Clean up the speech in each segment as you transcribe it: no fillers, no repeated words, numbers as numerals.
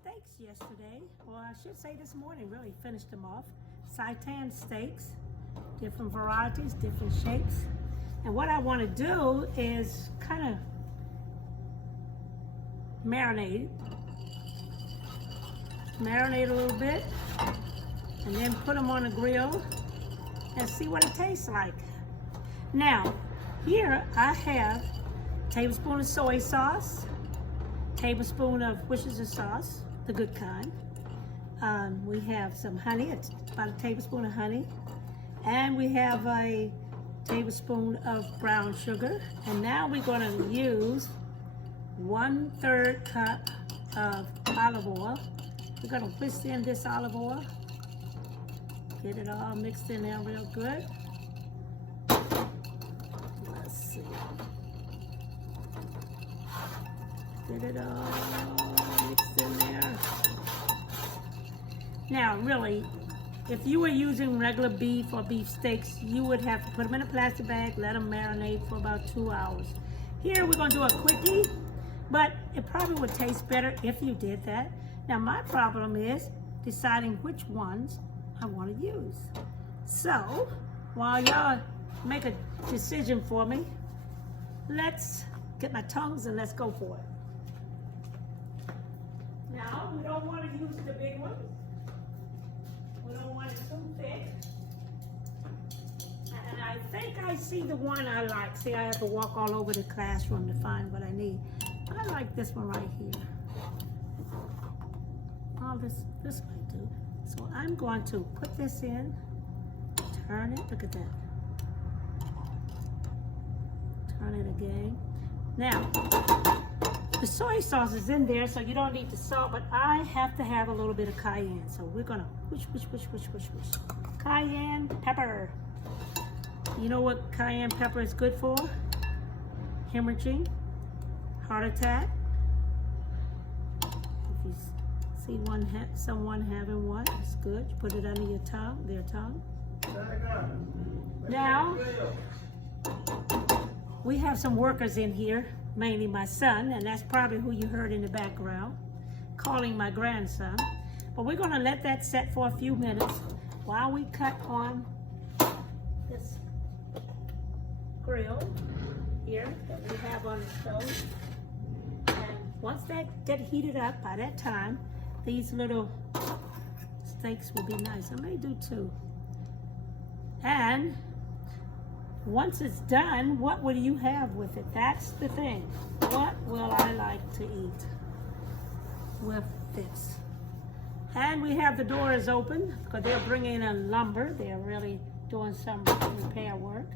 steaks yesterday, or I should say this morning, really finished them off. Seitan steaks, different varieties, different shapes. And what I want to do is kind of marinate a little bit, and then put them on the grill and see what it tastes like. Now, here I have a tablespoon of soy sauce, tablespoon of Worcestershire sauce, the good kind. We have some honey, it's about a tablespoon of honey, and we have a tablespoon of brown sugar. And now we're going to use 1/3 cup of olive oil. We're going to whisk in this olive oil, get it all mixed in there real good. Let's see. Get it all mixed in there. Now, really, if you were using regular beef or beef steaks, you would have to put them in a plastic bag, let them marinate for about 2 hours. Here, we're going to do a quickie, but it probably would taste better if you did that. Now, my problem is deciding which ones I want to use. So, while y'all make a decision for me, let's get my tongs and let's go for it. Now, we don't want to use the big ones. We don't want it too thick. And I think I see the one I like. See, I have to walk all over the classroom to find what I need. I like this one right here. Oh, this might do. So I'm going to put this in, turn it, look at that. Turn it again. Now, the soy sauce is in there, so you don't need the salt, but I have to have a little bit of cayenne. So we're gonna whoosh. Cayenne pepper. You know what cayenne pepper is good for? Hemorrhaging, heart attack. If you see someone having one, it's good. You put it under your tongue, their tongue. Now, we have some workers in here, mainly my son, and that's probably who you heard in the background, calling my grandson. But we're gonna let that set for a few minutes while we cut on this grill here that we have on the stove. And once that get heated up, by that time, these little steaks will be nice. I may do 2. And once it's done, what will you have with it? That's the thing. What will I like to eat with this? And we have the doors open because they're bringing in lumber. They're really doing some repair work.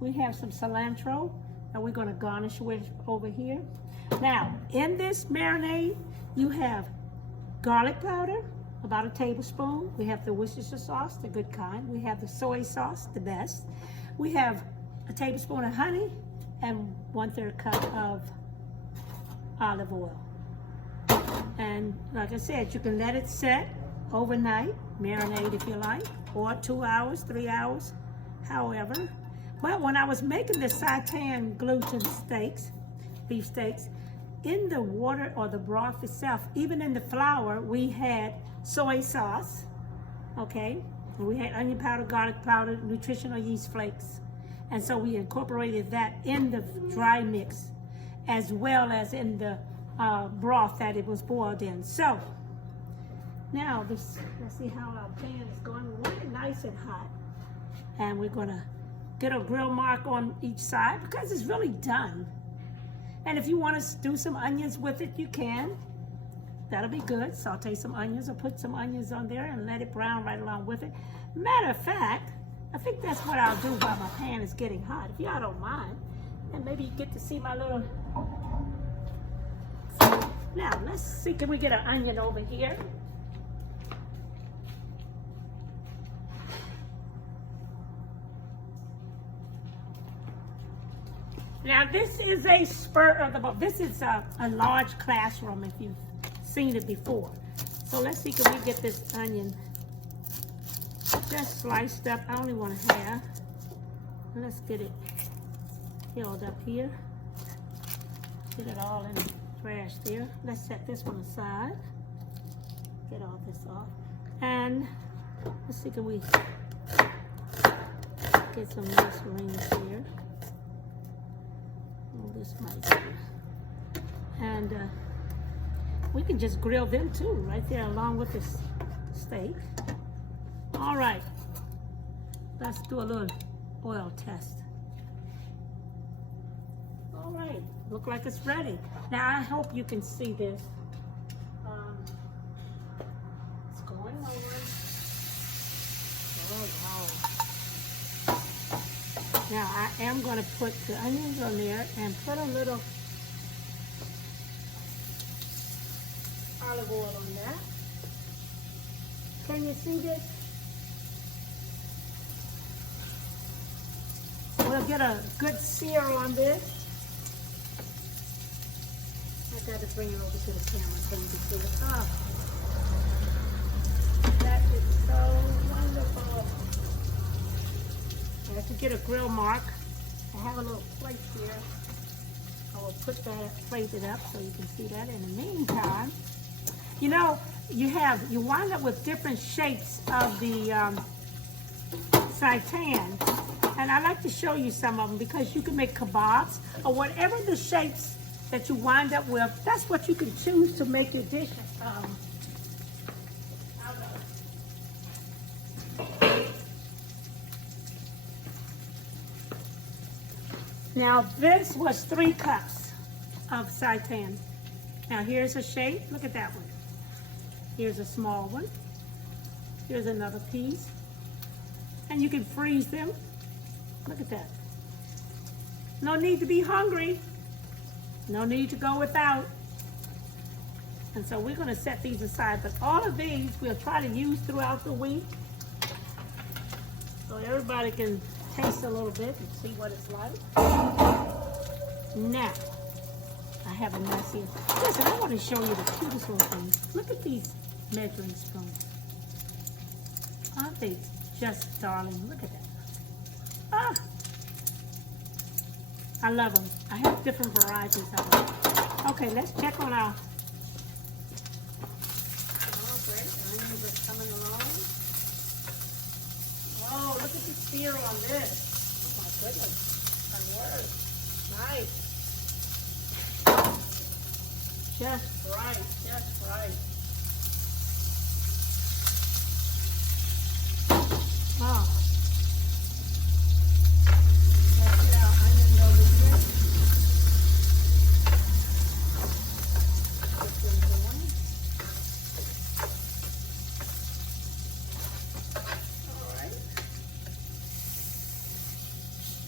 We have some cilantro that we're going to garnish with over here. Now, in this marinade, you have garlic powder, about a tablespoon. We have the Worcestershire sauce, the good kind. We have the soy sauce, the best. We have a tablespoon of honey and 1/3 cup of olive oil. And like I said, you can let it set overnight, marinate if you like, or 2 hours, 3 hours, however. But when I was making the Seitan gluten steaks, beef steaks, in the water or the broth itself, even in the flour, we had soy sauce, okay? And we had onion powder, garlic powder, nutritional yeast flakes. And so we incorporated that in the dry mix as well as in the broth that it was boiled in. So now let's see how our pan is going. We want it nice and hot. And we're gonna get a grill mark on each side because it's really done. And if you want to do some onions with it, you can. That'll be good. Saute some onions or put some onions on there and let it brown right along with it. Matter of fact, I think that's what I'll do while my pan is getting hot, if y'all don't mind. And maybe you get to see my little... Now, let's see, can we get an onion over here? Now, this is a spur of the moment. This is a large classroom if you've seen it before. So let's see, can we get this onion just sliced up? I only want half. Let's get it filled up here. Get it all in trash there. Let's set this one aside. Get all this off. And let's see, can we get some nice rings here? Oh, this might be. And we can just grill them too, right there along with this steak. All right, let's do a little oil test. All right, look like it's ready. Now I hope you can see this. It's going on. Oh wow. Now I am going to put the onions on there and put a little olive oil on that. Can you see this? We'll get a good sear on this. I got to bring it over to the camera so you can see it. Oh, that is so wonderful. I have to get a grill mark. I have a little plate here. I will put that, plate it up so you can see that. In the meantime, you know, you wind up with different shapes of the seitan, and I like to show you some of them because you can make kebabs or whatever the shapes that you wind up with. That's what you can choose to make your dish. Now this was 3 cups of seitan. Now here's a shape. Look at that one. Here's a small one. Here's another piece. And you can freeze them. Look at that. No need to be hungry. No need to go without. And so we're going to set these aside. But all of these we'll try to use throughout the week. So everybody can taste a little bit and see what it's like. Now, I have a nice here. Listen, I want to show you the cutest little things. Look at these measuring spoons. Aren't they just darling? Look at that. Ah! I love them. I have different varieties of them. Okay, let's check on our... Oh, great. Onions are coming along. Oh, look at the sear on this. Oh, my goodness. My word. Nice. Just right. Just right. Oh. Let's get our onions over here. Get them going. All right.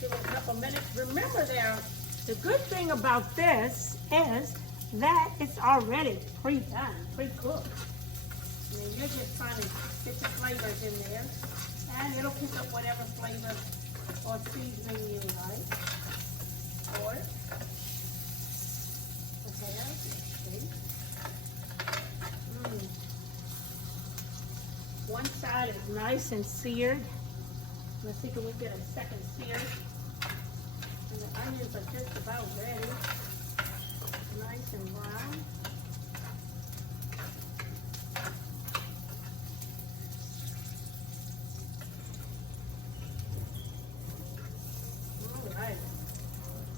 Give it a couple minutes. Remember there, the good thing about this is that it's already pre-done, pre-cooked. I mean, you're just trying to get the flavors in there. And it'll pick up whatever flavor or seasoning you like. Or okay, see. One side is nice and seared. Let's see, can we get a second sear? And the onions are just about ready. Nice and brown.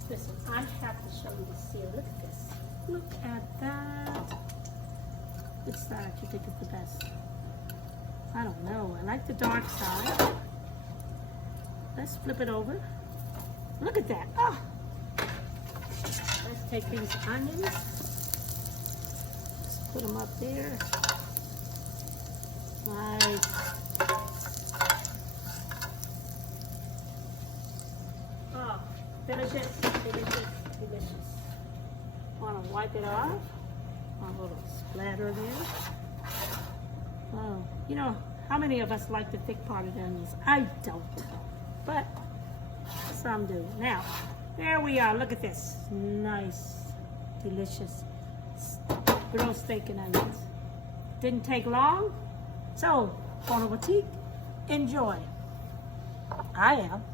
Listen, I have to show you the sear. Look at this. Look at that. Which side do you think is the best? I don't know. I like the dark side. Let's flip it over. Look at that. Oh. Let's take these onions. Let's put them up there. Nice. Oh, delicious, delicious, delicious. Want to wipe it off? A little splatter there. Oh, you know, how many of us like the thick part of the onions? I don't, but some do. Now, there we are. Look at this. Nice, delicious grilled steak and onions. Didn't take long. So, bon appetit. Enjoy. I am.